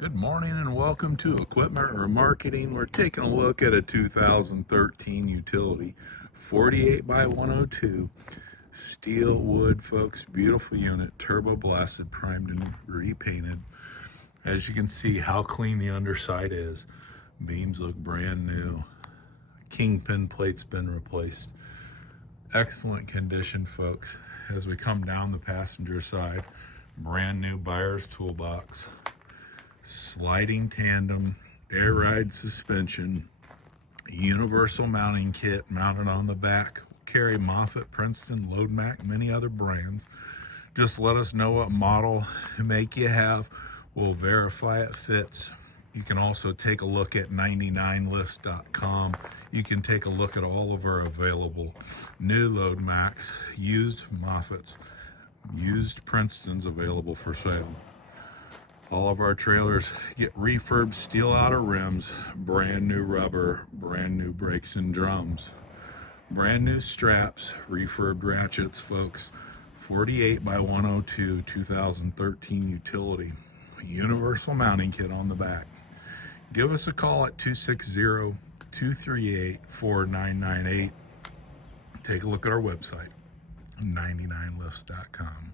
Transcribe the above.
Good morning and welcome to Equipment or Marketing. We're taking a look at a 2013 Utility 48 by 102 steel wood, folks. Beautiful unit, turbo blasted, primed and repainted. As you can see how clean the underside is. Beams look brand new. Kingpin plate's been replaced. Excellent condition, folks. As we come down the passenger side, brand new buyer's toolbox. Sliding tandem, air ride suspension, universal mounting kit mounted on the back. Carry Moffett, Princeton, Loadmac, many other brands. Just let us know what model and make you have. We'll verify it fits. You can also take a look at 99lifts.com. You can take a look at all of our available new Loadmacs, used Moffetts, used Princetons available for sale. All of our trailers get refurbed steel outer rims, brand new rubber, brand new brakes and drums, brand new straps, refurbed ratchets, folks. 48 by 102 2013 Utility, universal mounting kit on the back. Give us a call at 260-238-4998. Take a look at our website, 99lifts.com.